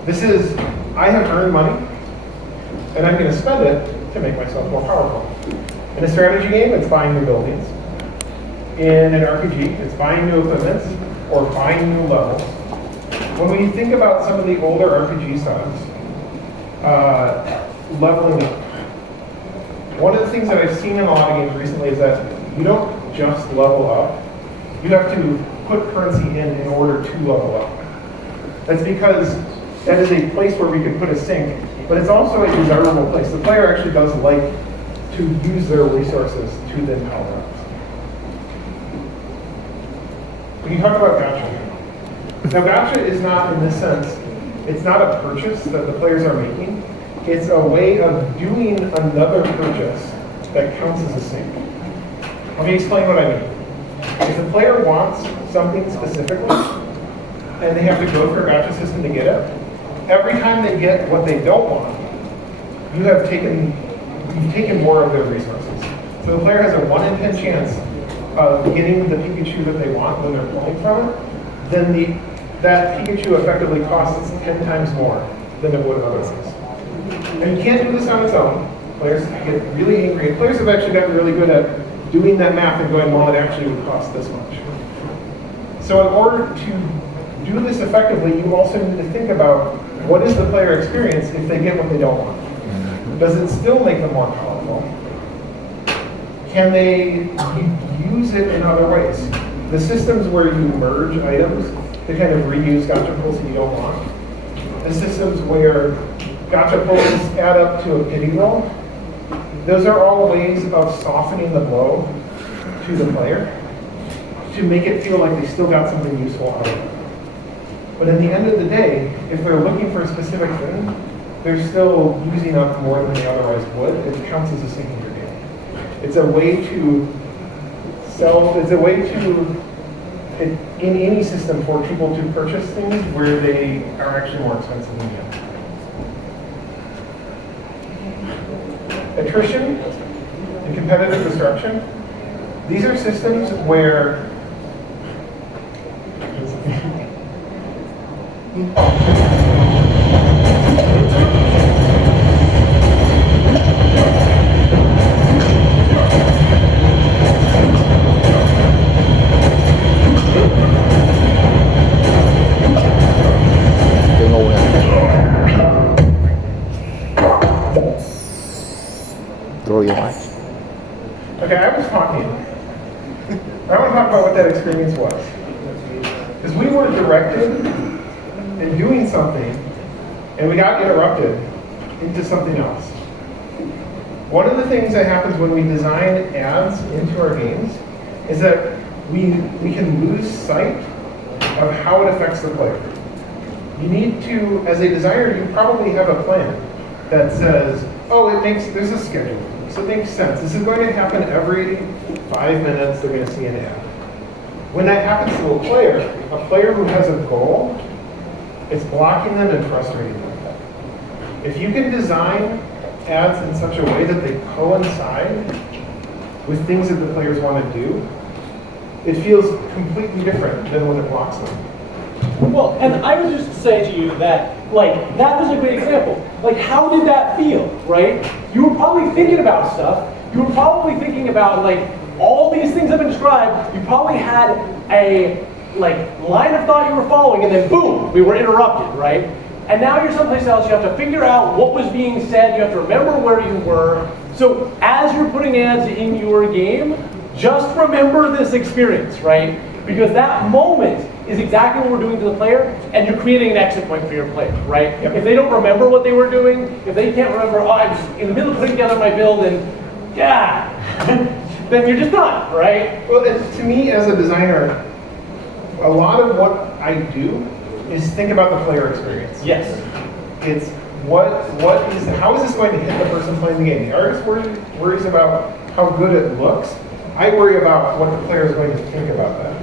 This is, I have earned money, and I'm going to spend it to make myself more powerful. In a strategy game, it's buying new buildings. In an RPG, it's buying new equipment or buying new levels. When we think about some of the older RPG styles, leveling up. One of the things that I've seen in a lot of games recently is that you don't just level up. You have to put currency in order to level up. That's because that is a place where we can put a sync, but it's also a desirable place. The player actually does like to use their resources to then power up. We can talk about gacha. Now gacha is not, in this sense, it's not a purchase that the players are making. It's a way of doing another purchase that counts as a sync. Let me explain what I mean. If the player wants something specifically, and they have to go through a gacha system to get it, every time they get what they don't want, you've taken more of their resources. So the player has a 1 in 10 chance of getting the Pikachu that they want when they're pulling from it, then that Pikachu effectively costs 10 times more than it would otherwise. And you can't do this on its own. Players get really angry. And players have actually gotten really good at doing that math and going, well, it actually would cost this much. So in order to do this effectively, you also need to think about what is the player experience if they get what they don't want. Does it still make them more powerful? Can they use it in other ways? The systems where you merge items to kind of reuse gacha pulls that you don't want. The systems where gacha pulls add up to a pity roll. Those are all ways of softening the blow to the player to make it feel like they still got something useful out of it. But at the end of the day, if they're looking for a specific thing, they're still using up more than they otherwise would. It counts as a sync in your game. It's a way to in any system for people to purchase things where they are actually more expensive than you. Attrition and competitive destruction. These are systems where Chơi ngu nè. Throw your mic. Okay, I was talking. I want to talk about what that experience was. Because we were directed in doing something, and we got interrupted into something else. One of the things that happens when we design ads into our games is that we can lose sight of how it affects the player. You need to, as a designer, you probably have a plan that says, oh, there's a schedule, so it makes sense. This is going to happen every 5 minutes, they're going to see an ad. When that happens to a player who has a goal, it's blocking them and frustrating them. If you can design ads in such a way that they coincide with things that the players want to do, it feels completely different than when it blocks them. Well, and I would just say to you that, like, that was a great example. Like, how did that feel, right? You were probably thinking about stuff. You were probably thinking about, like, all these things have been described. You probably had a, like, line of thought you were following, and then boom, we were interrupted, right? And now you're someplace else. You have to figure out what was being said. You have to remember where you were. So as you're putting ads in your game, just remember this experience, right? Because that moment is exactly what we're doing to the player, and you're creating an exit point for your player, right? Yep. If they don't remember what they were doing, if they can't remember, oh, I'm just in the middle of putting together my build, and yeah, then you're just done, right? Well, to me as a designer, a lot of what I do is think about the player experience. Yes. It's how is this going to hit the person playing the game? The artist worries about how good it looks. I worry about what the player is going to think about that.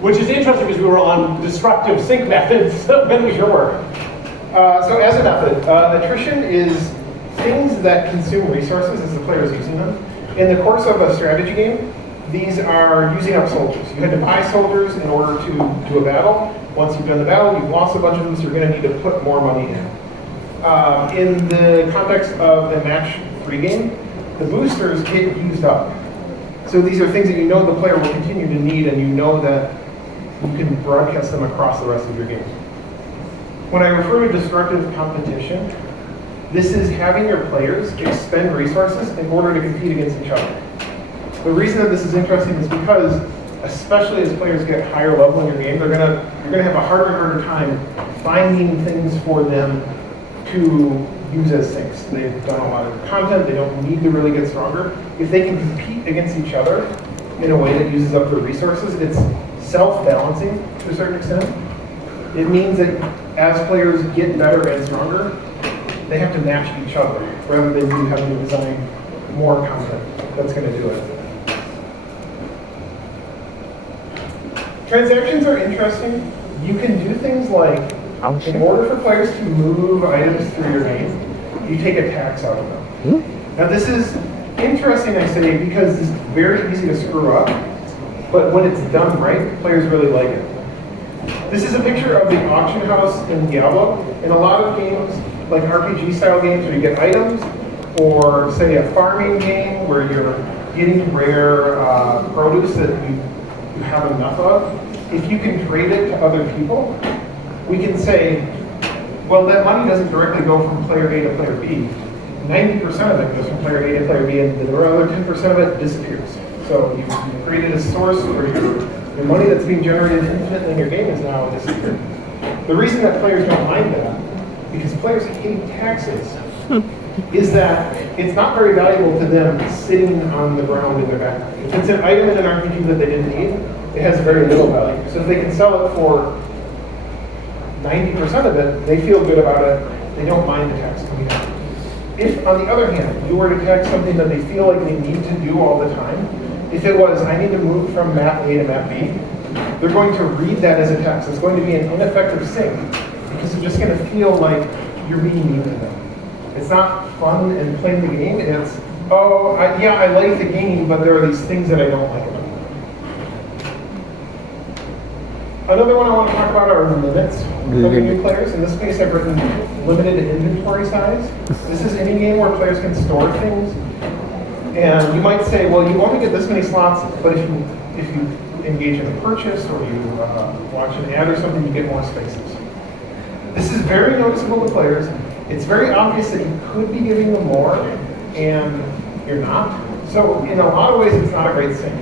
Which is interesting because we were on destructive sync methods when we were. So as a method, attrition is things that consume resources as the player is using them. In the course of a strategy game, these are using up soldiers. You had to buy soldiers in order to do a battle. Once you've done the battle, you've lost a bunch of them, so you're going to need to put more money in. In the context of the match 3 game, the boosters get used up. So these are things that you know the player will continue to need, and you know that you can broadcast them across the rest of your game. When I refer to destructive competition, this is having your players expend resources in order to compete against each other. The reason that this is interesting is because, especially as players get higher level in your game, you're gonna have a harder and harder time finding things for them to use as sinks. They've done a lot of content, they don't need to really get stronger. If they can compete against each other in a way that uses up their resources, it's self-balancing to a certain extent. It means that as players get better and stronger, they have to match each other rather than you having to design more content that's going to do it. Transactions are interesting. You can do things like, in order for players to move items through your game, you take a tax out of them. Now this is interesting, I say, because it's very easy to screw up, but when it's done right, players really like it. This is a picture of the auction house in Diablo. In a lot of games, like RPG style games where you get items, or say a farming game where you're getting rare produce that you have enough of, if you can trade it to other people, we can say, well, that money doesn't directly go from player A to player B. 90% of it goes from player A to player B, and the other 10% of it disappears. So you've created a source where the money that's being generated infinitely in your game is now disappeared. The reason that players don't mind that, because players hate taxes, is that it's not very valuable to them sitting on the ground in their backpack. If it's an item in an RPG that they didn't need, it has very little value. So if they can sell it for 90% of it, they feel good about it, they don't mind the tax coming out. If, on the other hand, you were to tax something that they feel like they need to do all the time, if it was, I need to move from map A to map B, they're going to read that as a tax. It's going to be an ineffective sync, because they're just going to feel like you're being mean to them. It's not fun and playing the game, it's, oh, I like the game, but there are these things that I don't like about it. Another one I want to talk about are limits for the new players. In this case, I've written limited inventory size. This is any game where players can store things. And you might say, well, you only get this many slots, but if you engage in a purchase or you watch an ad or something, you get more spaces. This is very noticeable to players. It's very obvious that you could be giving them more, and you're not. So in a lot of ways, it's not a great thing.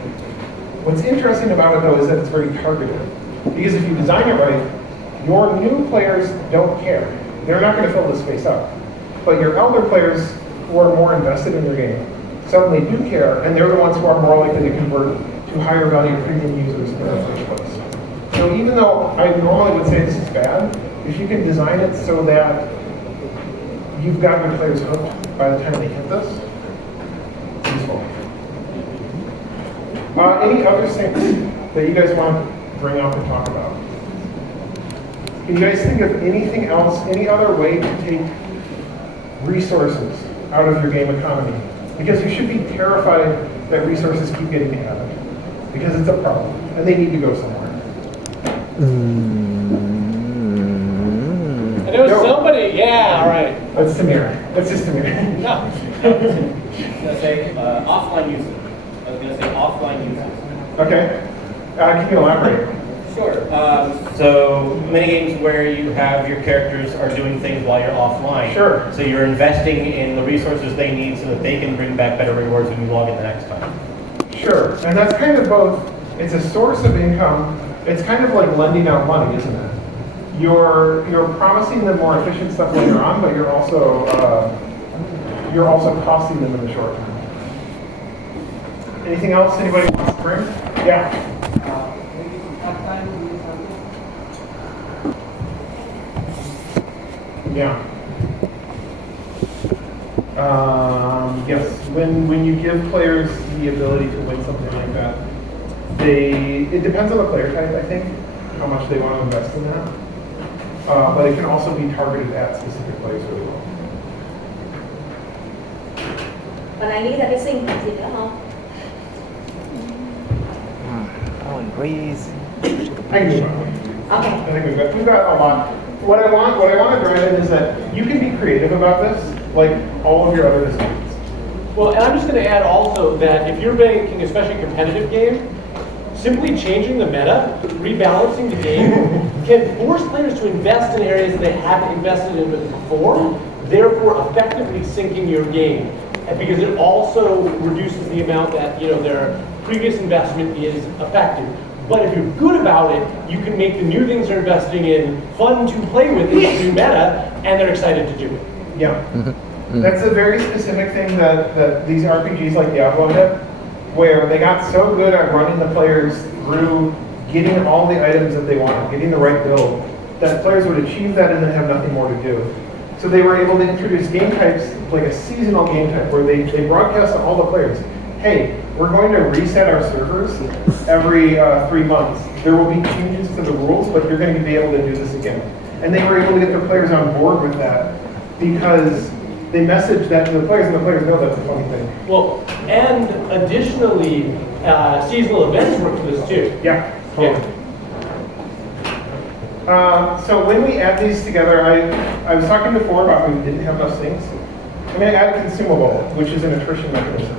What's interesting about it, though, is that it's very targeted. Because if you design it right, your new players don't care. They're not going to fill the space up. But your elder players who are more invested in your game suddenly do care, and they're the ones who are more likely to convert to higher value premium users in the first place. So even though I normally would say this is bad, if you can design it so that you've got your players hooked by the time they hit this, it's useful. Any other things that you guys want to bring up and talk about? Can you guys think of anything else, any other way to take resources out of your game economy? Because you should be terrified that resources keep getting added. Because it's a problem, and they need to go somewhere. And there was somebody, yeah, all right. That's Samir. That's just Samir. No. I was going to say offline usage. I was going to say offline usage. Okay. Can you elaborate? Sure. So many games where you have your characters are doing things while you're offline. Sure. So you're investing in the resources they need so that they can bring back better rewards when you log in the next time. Sure. And that's kind of both. It's a source of income. It's kind of like lending out money, isn't it? You're promising them more efficient stuff later on, but you're also costing them in the short term. Anything else anybody wants to bring? Yeah. Yeah. Yes. When you give players the ability to win something like that, it depends on the player type, I think, how much they want to invest in that. But it can also be targeted at specific players really well. Bạn anh nghĩ là cái sinh gì nữa không? Please. I can move on. Okay. I think we've got a lot. What I want to grant is that you can be creative about this, like all of your other decisions. Well, and I'm just going to add also that if you're making especially a competitive game, simply changing the meta, rebalancing the game, can force players to invest in areas that they haven't invested in before, therefore effectively sinking your game. And because it also reduces the amount that their previous investment is effective. But if you're good about it, you can make the new things they're investing in fun to play with in the new meta, and they're excited to do it. Yeah. That's a very specific thing that these RPGs like Diablo did, where they got so good at running the players through getting all the items that they wanted, getting the right build, that players would achieve that and then have nothing more to do. So they were able to introduce game types, like a seasonal game type, where they broadcast to all the players, hey, we're going to reset our servers every 3 months. There will be changes to the rules, but you're going to be able to do this again. And they were able to get their players on board with that because they messaged that to the players, and the players know that's a funny thing. Well, and additionally, seasonal events work for this too. Yeah, totally. So when we add these together, I was talking before about how we didn't have enough things. I'm going to add a consumable, which is an attrition mechanism.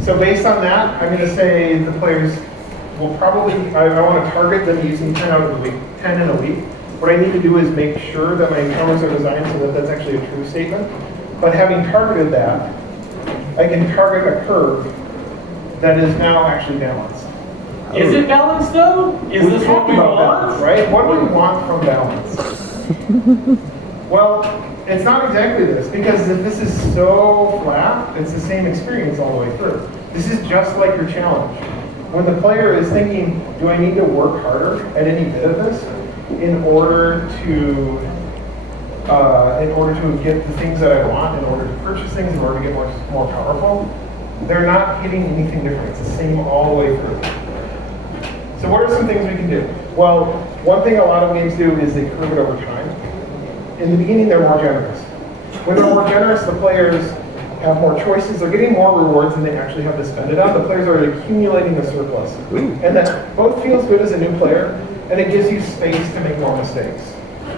So based on that, I'm going to say the players will probably, I want to target them using 10 out of the week, 10 in a week. What I need to do is make sure that my encounters are designed so that that's actually a true statement. But having targeted that, I can target a curve that is now actually balanced. Is it balanced though? Is We this what talked we about want? balance, right? What do we want from balance? Well, it's not exactly this, because if this is so flat, it's the same experience all the way through. This is just like your challenge. When the player is thinking, do I need to work harder at any bit of this in order to get the things that I want, in order to purchase things, in order to get more powerful, they're not hitting anything different. It's the same all the way through. So what are some things we can do? Well, one thing a lot of games do is they curve it over time. In the beginning, they're more generous. When they're more generous, the players have more choices, they're getting more rewards than they actually have to spend it on. The players are accumulating a surplus. And that both feels good as a new player, and it gives you space to make more mistakes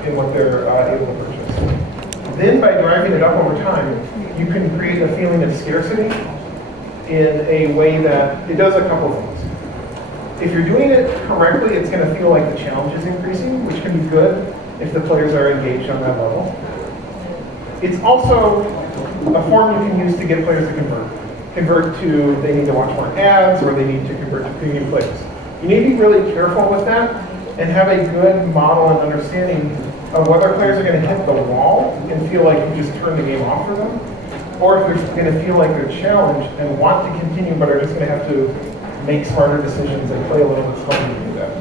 in what they're able to purchase. Then by driving it up over time, you can create a feeling of scarcity in a way that it does a couple things. If you're doing it correctly, it's going to feel like the challenge is increasing, which can be good if the players are engaged on that level. It's also a form you can use to get players to convert. Convert to, they need to watch more ads, or they need to convert to premium players. You need to be really careful with that and have a good model and understanding of whether players are going to hit the wall and feel like you just turned the game off for them, or if they're going to feel like they're challenged and want to continue but are just going to have to make smarter decisions and play a little bit slower to do that.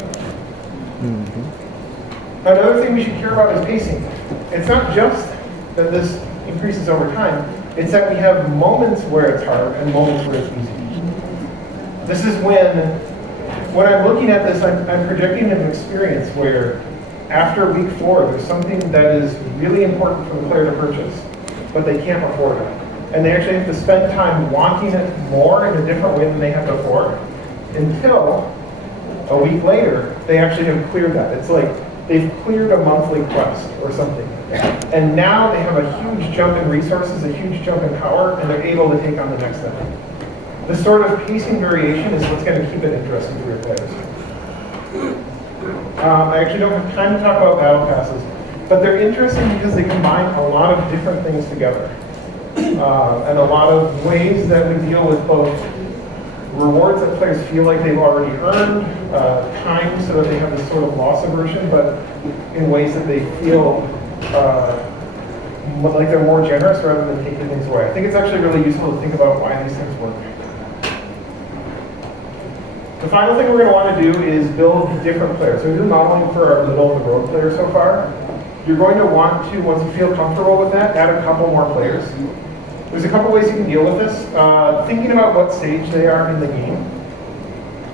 Another thing we should care about is pacing. It's not just that this increases over time, it's that we have moments where it's hard and moments where it's easy. This is when I'm looking at this, I'm projecting an experience where after week 4, there's something that is really important for the player to purchase, but they can't afford it. And they actually have to spend time wanting it more in a different way than they have before, until a week later, they actually have cleared that. It's like they've cleared a monthly quest or something. And now they have a huge jump in resources, a huge jump in power, and they're able to take on the next thing. This sort of pacing variation is what's going to keep it interesting for your players. I actually don't have time to talk about battle passes, but they're interesting because they combine a lot of different things together. And a lot of ways that we deal with both rewards that players feel like they've already earned, time so that they have this sort of loss aversion, but in ways that they feel like they're more generous rather than taking things away. I think it's actually really useful to think about why these things work. The final thing we're going to want to do is build different players. So we do modeling for our middle-of-the-road players so far. You're going to want to, once you feel comfortable with that, add a couple more players. There's a couple ways you can deal with this. Thinking about what stage they are in the game.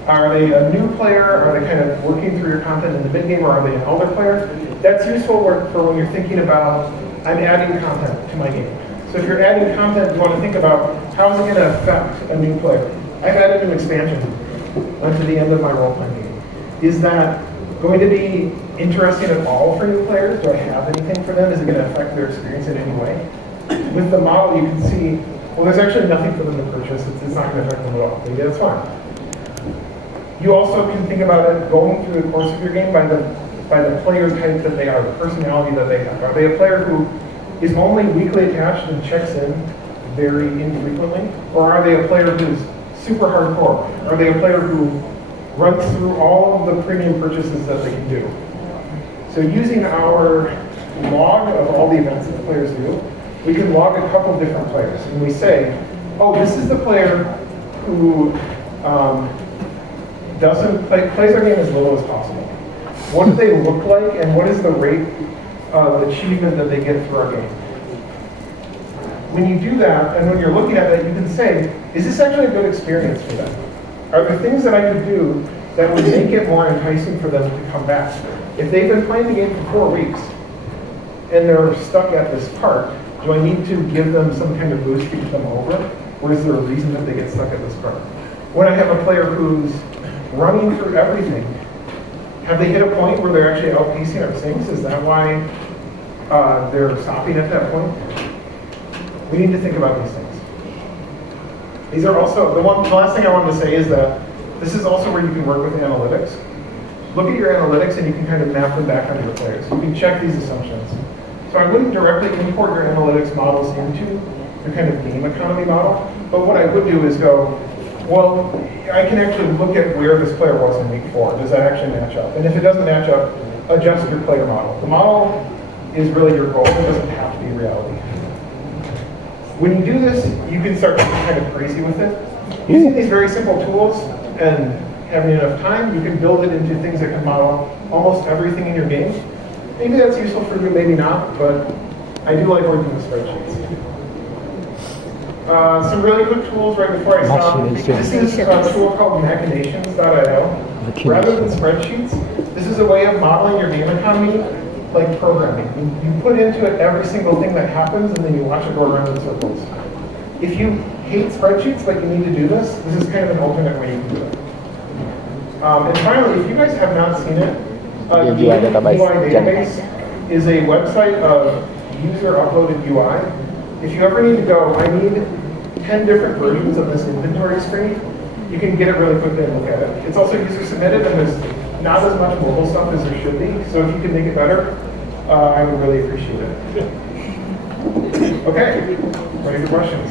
Are they a new player? Are they kind of working through your content in the mid-game, or are they an older player? That's useful for when you're thinking about, I'm adding content to my game. So if you're adding content, you want to think about, how is it going to affect a new player? I've added an expansion to the end of my role-playing game. Is that going to be interesting at all for new players? Do I have anything for them? Is it going to affect their experience in any way? With the model, you can see, well, there's actually nothing for them to purchase. It's not going to affect them at all. Maybe that's fine. You also can think about it going through the course of your game by the player type that they are, the personality that they have. Are they a player who is only weekly attached and checks in very infrequently? Or are they a player who's super hardcore? Are they a player who runs through all of the premium purchases that they can do? So using our log of all the events that the players do, we can log a couple different players. And we say, oh, this is the player who plays our game as little as possible. What do they look like, and what is the rate of achievement that they get through our game? When you do that, and when you're looking at that, you can say, is this actually a good experience for them? Are there things that I could do that would make it more enticing for them to come back? If they've been playing the game for 4 weeks, and they're stuck at this part, do I need to give them some kind of boost to get them over? Or is there a reason that they get stuck at this part? When I have a player who's running through everything, have they hit a point where they're actually outpacing our sinks? Is that why they're stopping at that point? We need to think about these things. These are also, the last thing I wanted to say is that this is also where you can work with analytics. Look at your analytics and you can kind of map them back onto your players. You can check these assumptions. So I wouldn't directly import your analytics models into your kind of game economy model, but what I would do is go, well, I can actually look at where this player was in week 4. Does that actually match up? And if it doesn't match up, adjust your player model. The model is really your goal. It doesn't have to be reality. When you do this, you can start to get kind of crazy with it. Using these very simple tools and having enough time, you can build it into things that can model almost everything in your game. Maybe that's useful for you, maybe not, but I do like working with spreadsheets. Some really quick tools right before I stop. This is a tool called Machinations.io. Rather than spreadsheets, this is a way of modeling your game economy like programming. You put into it every single thing that happens, and then you watch it go around in circles. If you hate spreadsheets but you need to do this, this is kind of an alternate way you can do it. And finally, if you guys have not seen it, Yeah, the UI database. UI database is a website of user uploaded UI. If you ever need to go, I need 10 different versions of this inventory screen, you can get it really quickly and look at it. It's also user submitted and there's not as much mobile stuff as there should be. So if you can make it better, I would really appreciate it. Okay, ready for questions?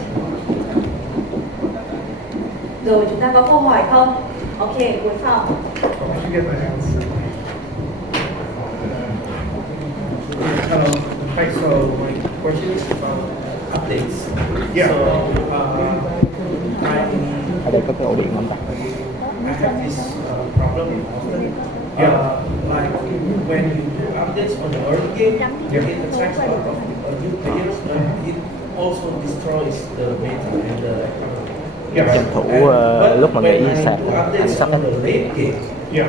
Rồi chúng ta có câu hỏi không? Ok, cuối phòng. Why don't you get my hands? Hi, so my question is about updates. Yeah. So, Ở đây có cái ổ điện không ta? I have this problem often. Yeah. Like when you do updates on the early game, Yeah. it attracts a lot of new players, but it also destroys the meta and the economy. Yes. Tranh thủ But lúc mà when nghỉ I sạc do ảnh updates sắp on hết. the late game, Yeah.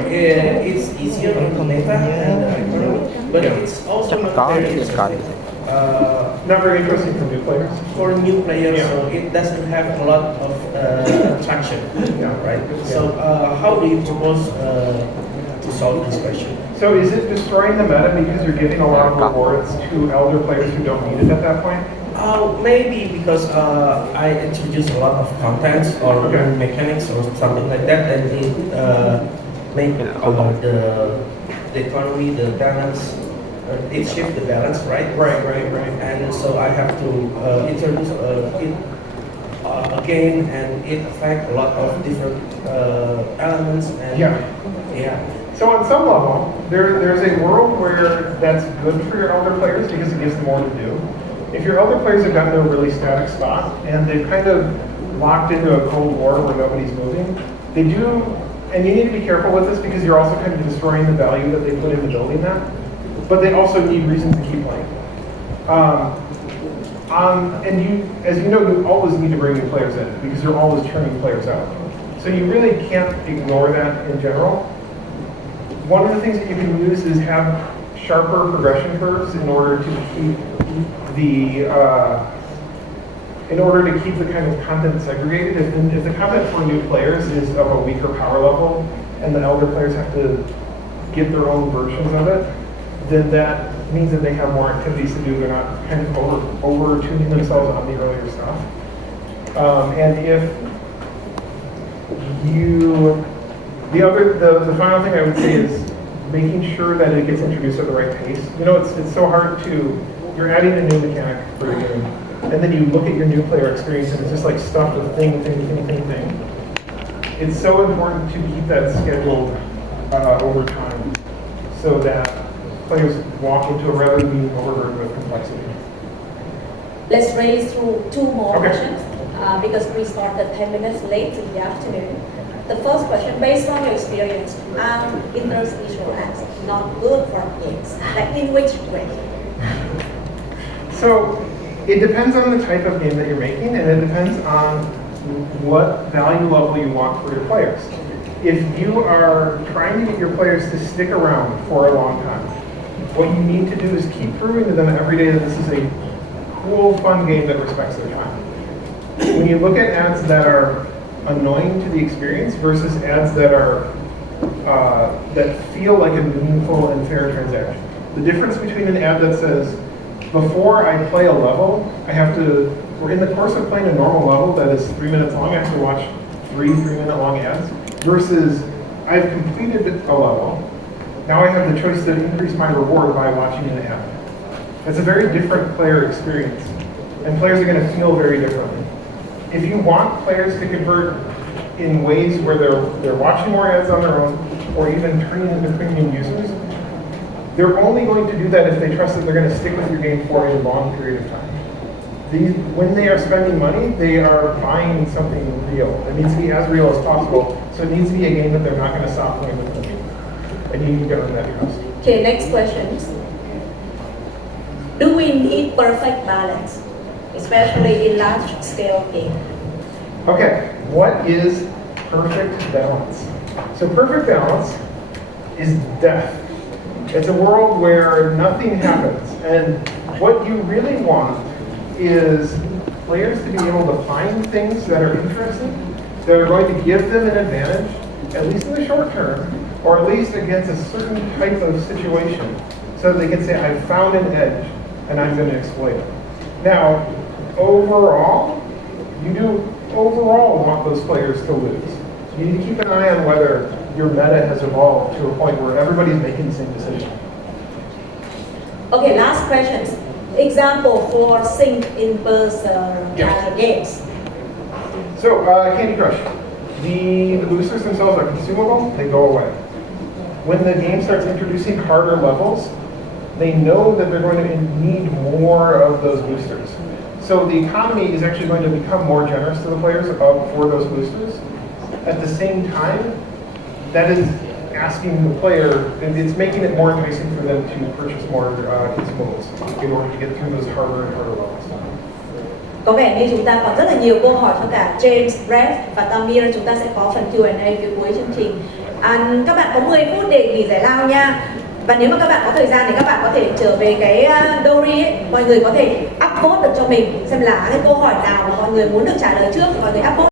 it's easier on the meta and the economy, but Yeah. it's also Chắc not có very Discord. interesting. Not very interesting for new players. For new players, Yeah. so it doesn't have a lot of traction, Yeah. right? So how do you propose to solve this question? So is it destroying the meta because you're giving a lot of rewards to elder players who don't need it at that point? Maybe because I introduce a lot of contents or Okay. mechanics or something like that, and it make the economy, the balance, it shift the balance, right? Right. And so I have to introduce it again, and it affect a lot of different elements. And Yeah. yeah. So on some level, there's a world where that's good for your elder players because it gives them more to do. If your elder players have gotten to a really static spot and they've kind of locked into a cold war where nobody's moving, they do, and you need to be careful with this because you're also kind of destroying the value that they put into building that, but they also need reasons to keep playing. And you, as you know, you always need to bring new players in because you're always churning players out. So you really can't ignore that in general. One of the things that you can use is have sharper progression curves in order to keep the kind of content segregated. If the content for new players is of a weaker power level and the elder players have to get their own versions of it, then that means that they have more activities to do. They're not kind of over tuning themselves on the earlier stuff. And if the final thing I would say is making sure that it gets introduced at the right pace. You know, it's so hard you're adding a new mechanic for your game, and then you look at your new player experience and it's just like stuffed with thing. It's so important to keep that scheduled over time so that players walk into a rather being overburdened with complexity. Let's race through two more Okay. questions because we started 10 minutes late in the afternoon. The first question, based on your experience, are interstitial ads not good for games? Like in which way? So it depends on the type of game that you're making, and it depends on what value level you want for your players. If you are trying to get your players to stick around for a long time, what you need to do is keep proving to them every day that this is a cool, fun game that respects their time. When you look at ads that are annoying to the experience versus ads that are that feel like a meaningful and fair transaction. The difference between an ad that says, before I play a level, or in the course of playing a normal level that is 3 minutes long, I have to watch 3-minute long ads, versus I've completed a level, now I have the choice to increase my reward by watching an ad. That's a very different player experience, and players are going to feel very differently. If you want players to convert in ways where they're watching more ads on their own, or even turning into premium users, they're only going to do that if they trust that they're going to stick with your game for a long period of time. When they are spending money, they are buying something real. It needs to be as real as possible, so it needs to be a game that they're not going to stop playing with them. And you need to earn that trust. Okay, next question. Do we need perfect balance, especially in large-scale games? Okay, what is perfect balance? So perfect balance is death. It's a world where nothing happens, and what you really want is players to be able to find things that are interesting, that are going to give them an advantage, at least in the short term, or at least against a certain type of situation, so that they can say, I found an edge, and I'm going to exploit it. Now, overall, you do overall want those players to lose. You need to keep an eye on whether your meta has evolved to a point where everybody's making the same decision. Okay, last questions. Example for sync-in-person games. So, Candy Crush. The boosters themselves are consumable, they go away. When the game starts introducing harder levels, they know that they're going to need more of those boosters. So the economy is actually going to become more generous to the players for those boosters. At the same time, that is asking the player, and it's making it more enticing for them to purchase more consumables in order to get through those harder and harder levels. Có vẻ như chúng ta còn rất là nhiều câu hỏi cho cả James, Brett và Tamir. Chúng ta sẽ có phần Q&A phía cuối chương trình. Các bạn có 10 phút để nghỉ giải lao nha. Và nếu mà các bạn có thời gian thì các bạn có thể trở về cái Dory ấy. Mọi người có thể upvote được cho mình xem là cái câu hỏi nào mà mọi người muốn được trả lời trước. Mọi người upvote